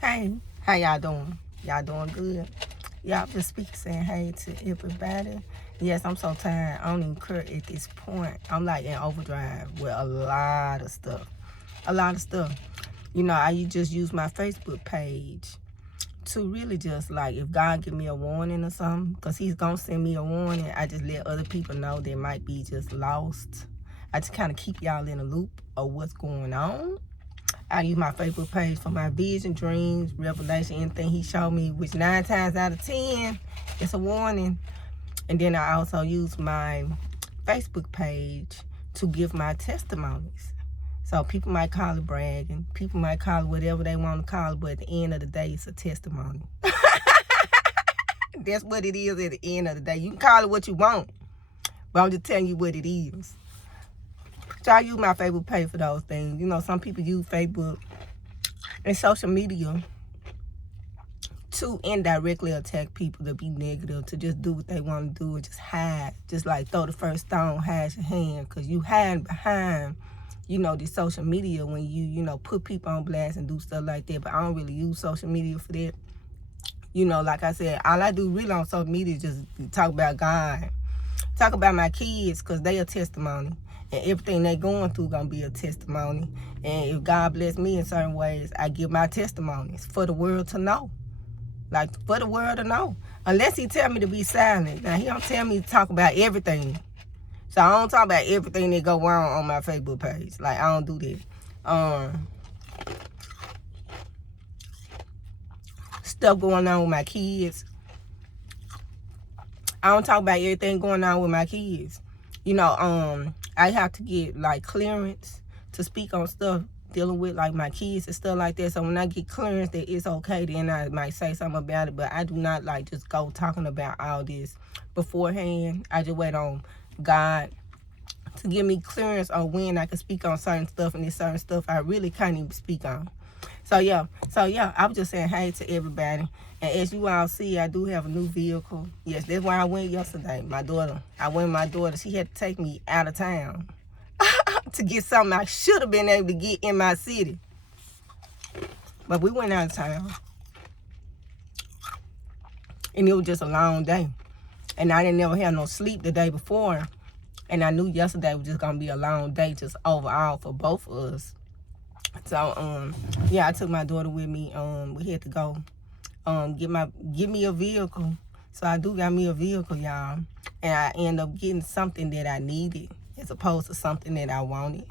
Hey, how y'all doing? Y'all doing good? Y'all just speaking saying hey to everybody. Yes, I'm so tired. I don't even care at this point. I'm like in overdrive with a lot of stuff. A lot of stuff. You know, I just use my Facebook page to really just like, if God give me a warning or something, because he's going to send me a warning, I just let other people know they might be just lost. I just kind of keep y'all in a loop of what's going on. I use my Facebook page for my vision, dreams, revelation, anything he showed me, which 9 times out of 10, it's a warning. And then I also use my Facebook page to give my testimonies. So people might call it bragging. People might call it whatever they want to call it, but at the end of the day, it's a testimony. That's what it is at the end of the day. You can call it what you want, but I'm just telling you what it is. So I use my Facebook page for those things. You know, some people use Facebook and social media to indirectly attack people, to be negative, to just do what they want to do and just hide. Just like throw the first stone, hide your hand, because you hide behind, you know, the social media when you know, put people on blast and do stuff like that. But I don't really use social media for that. You know, like I said, all I do really on social media is just talk about God. Talk about my kids, because they a testimony. And everything they going through gonna be a testimony. And if God bless me in certain ways, I give my testimonies for the world to know. Like, for the world to know. Unless he tell me to be silent. Now, he don't tell me to talk about everything. So I don't talk about everything that go wrong on my Facebook page. Like, I don't do that. Stuff going on with my kids. I don't talk about everything going on with my kids. You know, I have to get like clearance to speak on stuff dealing with like my kids and stuff like that. So when I get clearance that it's okay, then I might say something about it. But I do not like just go talking about all this beforehand. I just wait on God to give me clearance on when I can speak on certain stuff, and this certain stuff I really can't even speak on. So yeah, I was just saying hey to everybody. And as you all see, I do have a new vehicle. Yes, that's why I went yesterday. I went with my daughter. She had to take me out of town to get something I should have been able to get in my city. But we went out of town. And it was just a long day. And I didn't never have no sleep the day before. And I knew yesterday was just going to be a long day just overall for both of us. So, yeah, I took my daughter with me. We had to go get me a vehicle. So I do got me a vehicle, y'all. And I end up getting something that I needed as opposed to something that I wanted.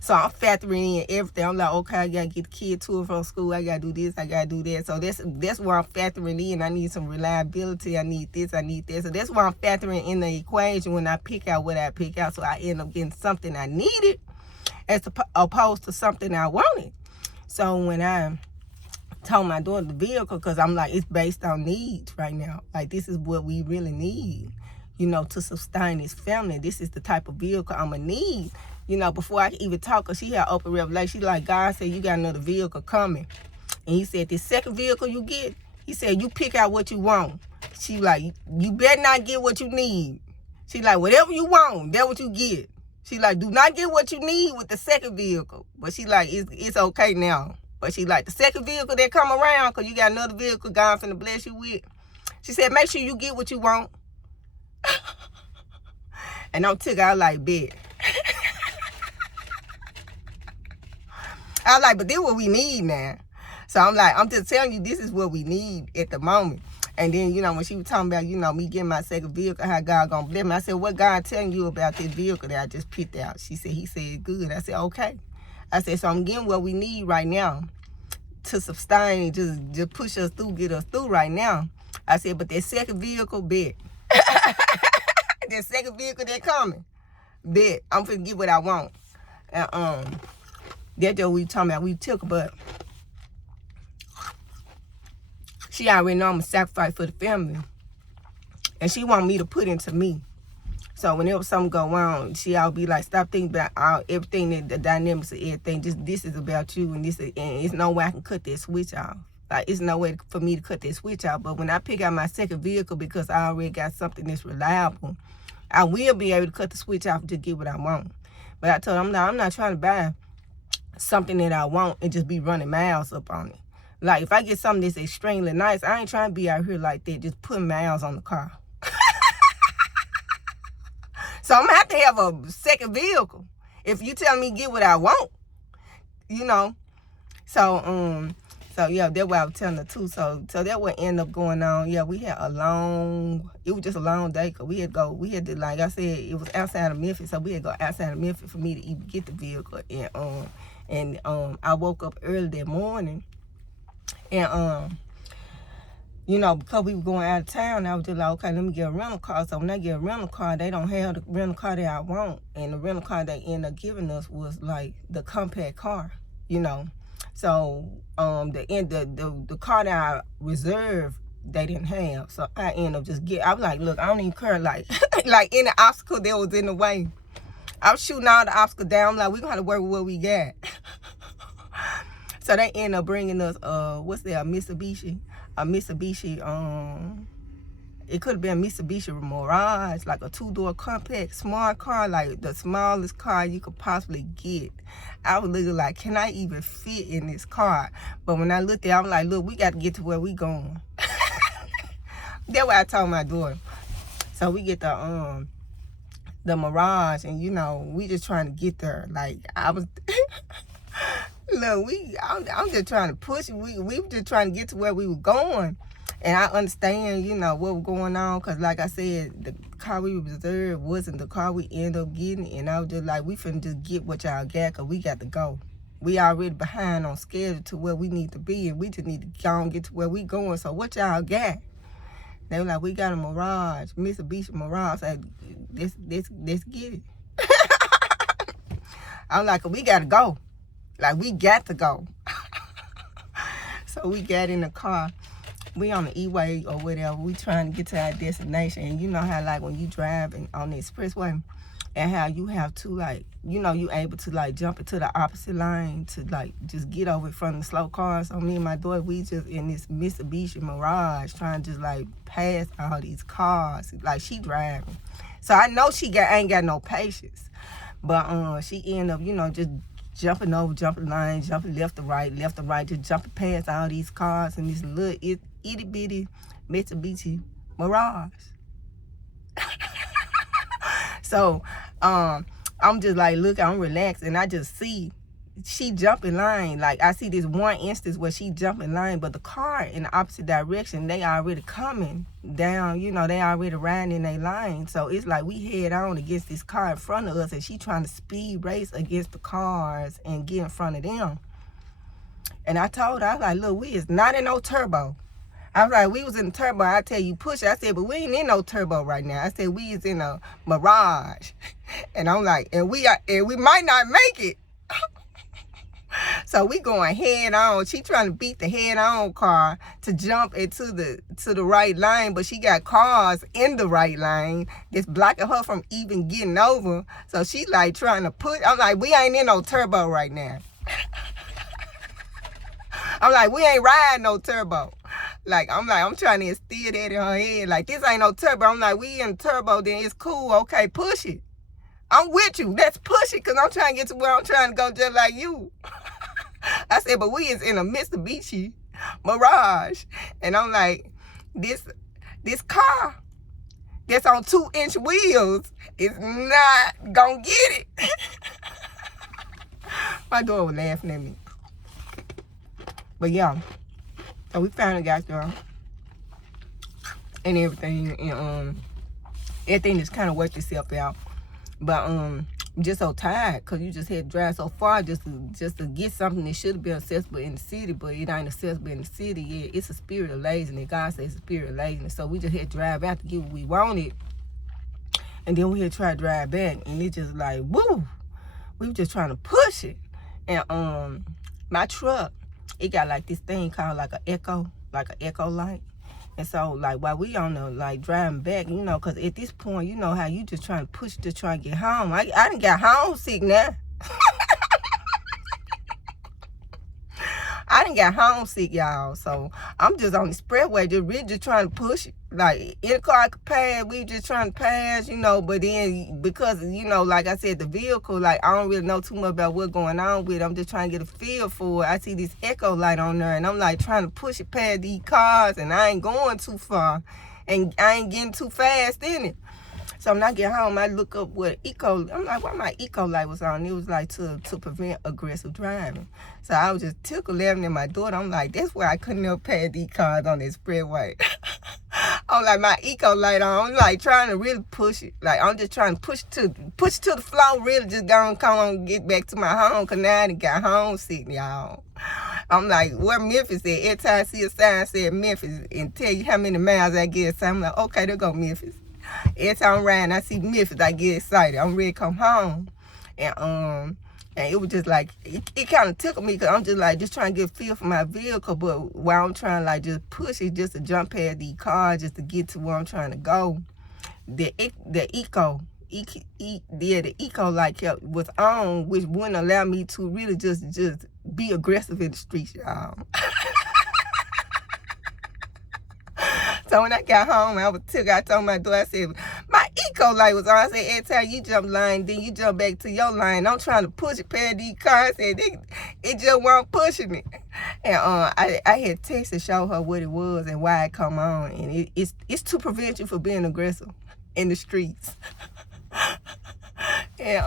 So I'm factoring in everything. I'm like, okay, I gotta get the kid to and from school. I gotta do this, I gotta do that. So that's where I'm factoring in. I need some reliability. I need this, I need that. So that's why I'm factoring in the equation when I pick out what I pick out. So I end up getting something I needed as opposed to something I wanted. So when I told my daughter the vehicle, because I'm like, it's based on needs right now. Like, this is what we really need, you know, to sustain this family. This is the type of vehicle I'm going to need. You know, before I could even talk, because she had open revelation. She like, God said, you got another vehicle coming. And he said, this second vehicle you get, he said, you pick out what you want. She like, you better not get what you need. She like, whatever you want, that's what you get. She like, do not get what you need with the second vehicle. But she like, it's okay now. But she like, the second vehicle that come around, because you got another vehicle God finna bless you with. She said, make sure you get what you want. And I'm took out like, bet. I was like, but this is what we need now. So I'm like, I'm just telling you, this is what we need at the moment. And then, you know, when she was talking about, you know, me getting my second vehicle, how God gonna bless me, I said, what God telling you about this vehicle that I just picked out? She said, he said, good. I said, okay. I said, so I'm getting what we need right now to sustain, just push us through, get us through right now. I said, but that second vehicle, bet. That second vehicle that coming, bet. I'm finna get what I want. And that's what we talking about. We took, but she already know I'm a sacrifice for the family. And she want me to put into me. So whenever something go wrong, she all be like, stop thinking about everything, that the dynamics of everything. Just this is about you, and it's no way I can cut that switch off. Like, it's no way for me to cut that switch off. But when I pick out my second vehicle, because I already got something that's reliable, I will be able to cut the switch off to get what I want. But I told her, I'm not trying to buy something that I want and just be running miles up on it. Like, if I get something that's extremely nice, I ain't trying to be out here like that, just putting miles on the car. So I'm going to have to have a second vehicle. If you tell me get what I want, you know. So yeah, that's what I was telling her too. So that what ended up going on. Yeah, we had it was just a long day, because we had to, like I said, it was outside of Memphis, so we had to go outside of Memphis for me to even get the vehicle. And I woke up early that morning, and you know, because we were going out of town, I was just like, okay, let me get a rental car. So when I get a rental car, they don't have the rental car that I want. And the rental car they ended up giving us was like the compact car, you know. So the car that I reserved, they didn't have. So I ended up I was like, look, I don't even care, like like any obstacle that was in the way. I was shooting all the obstacles down. I'm like, we're gonna have to work with what we got. So they ended up bringing us what's that, a Mitsubishi, it could have been a Mitsubishi Mirage, like a 2-door compact smart car, like the smallest car you could possibly get. I was looking like, can I even fit in this car? But when I looked at it, I was like, look, we got to get to where we going. That's what I told my daughter. So we get the Mirage, and you know, we just trying to get there. Like, I was look, I'm just trying to push it. We were just trying to get to where we were going. And I understand, you know, what was going on, because like I said, the car we reserved wasn't the car we ended up getting. And I was just like, we finna just get what y'all got, because we got to go. We already behind on schedule to where we need to be, and we just need to go and get to where we going. So what y'all got? They were like, we got a Mirage, Mitsubishi Mirage. I said, let's get it. I'm like, we got to go. Like, we got to go. So we got in the car. We on the E-way or whatever. We trying to get to our destination. And you know how, like, when you driving on the expressway, and how you have to, like, you know, you able to, like, jump into the opposite lane to, like, just get over from the slow cars. So me and my daughter, we just in this Mitsubishi Mirage trying to just, like, pass all these cars. Like, she driving. So I know she ain't got no patience. But she ended up, you know, just jumping over, jumping lines, jumping left to right, just jumping past all these cars and this little itty bitty Mitsubishi Mirage. So I'm just like, look, I'm relaxed, and I just see she jump in line. Like, I see this one instance where she jump in line, but the car in the opposite direction, they already coming down, you know, they already riding in their line. So it's like we head on against this car in front of us, and she trying to speed race against the cars and get in front of them. And I told her, I was like, look, we is not in no turbo. I was like, we was in the turbo. I tell you, push it. I said, but we ain't in no turbo right now. I said, we is in a Mirage. And I'm like, and we might not make it. So we going head on. She trying to beat the head on car to jump into the right lane, but she got cars in the right lane that's blocking her from even getting over. So she like trying to push. I'm like, we ain't in no turbo right now. I'm like, we ain't riding no turbo. I'm trying to instill that in her head. Like, this ain't no turbo. I'm like, we in turbo, then it's cool. Okay, push it. I'm with you. Let's push it, because I'm trying to get to where I'm trying to go just like you. I said, but we is in a Mitsubishi Mirage. And I'm like, this car that's on 2-inch wheels is not gonna get it. My daughter was laughing at me. But yeah, so we finally got there and everything, and everything just kind of worked itself out. But I'm just so tired, because you just had to drive so far just to get something that should have been accessible in the city, but it ain't accessible in the city yet. It's a spirit of laziness. God says it's a spirit of laziness. So we just had to drive out to get what we wanted, and then we had to try to drive back, and it just like, woo! We were just trying to push it. And my truck, it got like this thing called like an echo light. And so, like, while we on the, like, driving back, you know, because at this point, you know how you just trying to push to try and get home. I done got homesick now. I done got homesick, y'all. So I'm just on the expressway, just really just trying to push it. Like, in the car I could pass, we just trying to pass, you know. But then, because, you know, like I said, the vehicle, like, I don't really know too much about what's going on with it. I'm just trying to get a feel for it. I see this echo light on there, and I'm, like, trying to push it past these cars, and I ain't going too far. And I ain't getting too fast in it. So when I get home, I look up what eco. I'm like, why my eco light was on? It was like to prevent aggressive driving. So I was just tickled laughing at my daughter. I'm like, that's why I couldn't never pass these cars on this expressway. I'm like, my eco light on. I'm like trying to really push it. Like, I'm just trying to push to the floor. Really just gonna come on and get back to my home. Cause now I done got homesick, y'all. I'm like, where Memphis at? Every time I see a sign said Memphis and tell you how many miles I get. So I'm like, okay, there go Memphis. Every time I'm riding, I see Memphis, I get excited. I'm ready to come home. And it was just like, it kind of tickled me because I'm just like, just trying to get a feel for my vehicle. But while I'm trying to like just push it, just to jump past these cars, just to get to where I'm trying to go, the eco light was on, which wouldn't allow me to really just be aggressive in the streets, y'all. So when I got home, I told my daughter, I said, my eco light was on. I said, every time you jump line, then you jump back to your line. I'm trying to push it past these cars. I said, it just wasn't pushing it. And I had text to show her what it was and why it come on. And it's to prevent you from being aggressive in the streets. And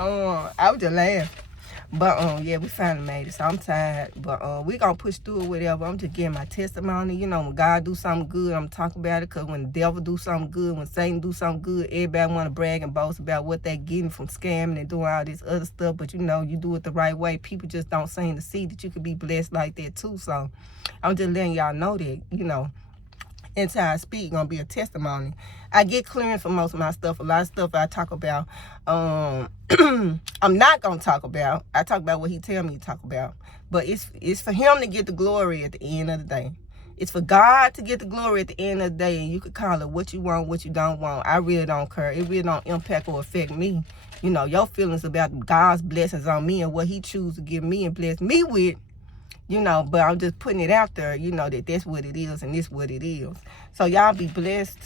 I was just laughing. But yeah, we finally made it. So I'm tired. But we gonna push through it, whatever. I'm just getting my testimony. You know, when God do something good, I'm talking about it. Cause when the devil do something good, when Satan do something good, everybody wanna brag and boast about what they getting from scamming and doing all this other stuff. But you know, you do it the right way. People just don't seem to see that you could be blessed like that too. So I'm just letting y'all know that, you know, until I speak, gonna be a testimony. I get clearance for most of my stuff. A lot of stuff I talk about, I'm not gonna talk about. I talk about what he tell me to talk about. But it's for him to get the glory at the end of the day. It's for God to get the glory at the end of the day. And you could call it what you want, what you don't want. I really don't care. It really don't impact or affect me. You know, your feelings about God's blessings on me and what he chooses to give me and bless me with. You know, but I'm just putting it out there, you know, that that's what it is and this what it is. So y'all be blessed,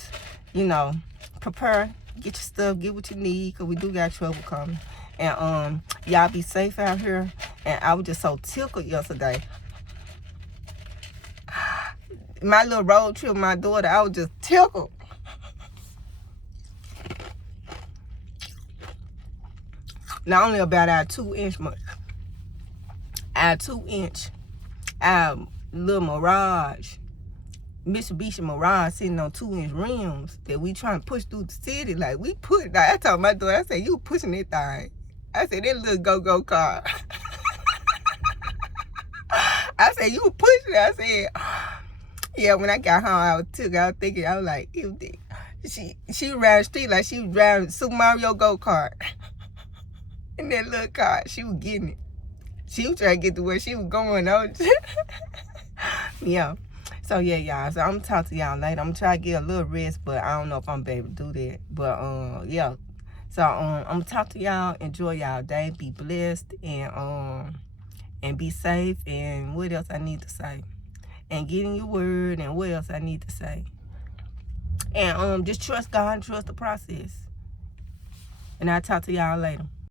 you know, prepare, get your stuff, get what you need, because we do got trouble coming. And y'all be safe out here. And I was just so tickled yesterday. My little road trip with my daughter, I was just tickled. Not only about our 2-inch, our 2-inch, our little Mirage, Mitsubishi Mirage sitting on 2-inch rims that we trying to push through the city. Like, we put, like, I told my daughter, I said, you pushing that thing. I said, that little go-go car. I said, you pushing it. I said, yeah, when I got home, I was thinking, I was like, ew, she ran the street like she was driving Super Mario go-kart. In that little car, she was getting it. She was trying to get to where she was going on. Yeah. So yeah, y'all. So I'm gonna talk to y'all later. I'm gonna try to get a little rest, but I don't know if I'm able to do that. But yeah. So I'm gonna talk to y'all. Enjoy y'all day. Be blessed and be safe. And what else I need to say? And get in your word. And what else I need to say? And just trust God and trust the process. And I'll talk to y'all later.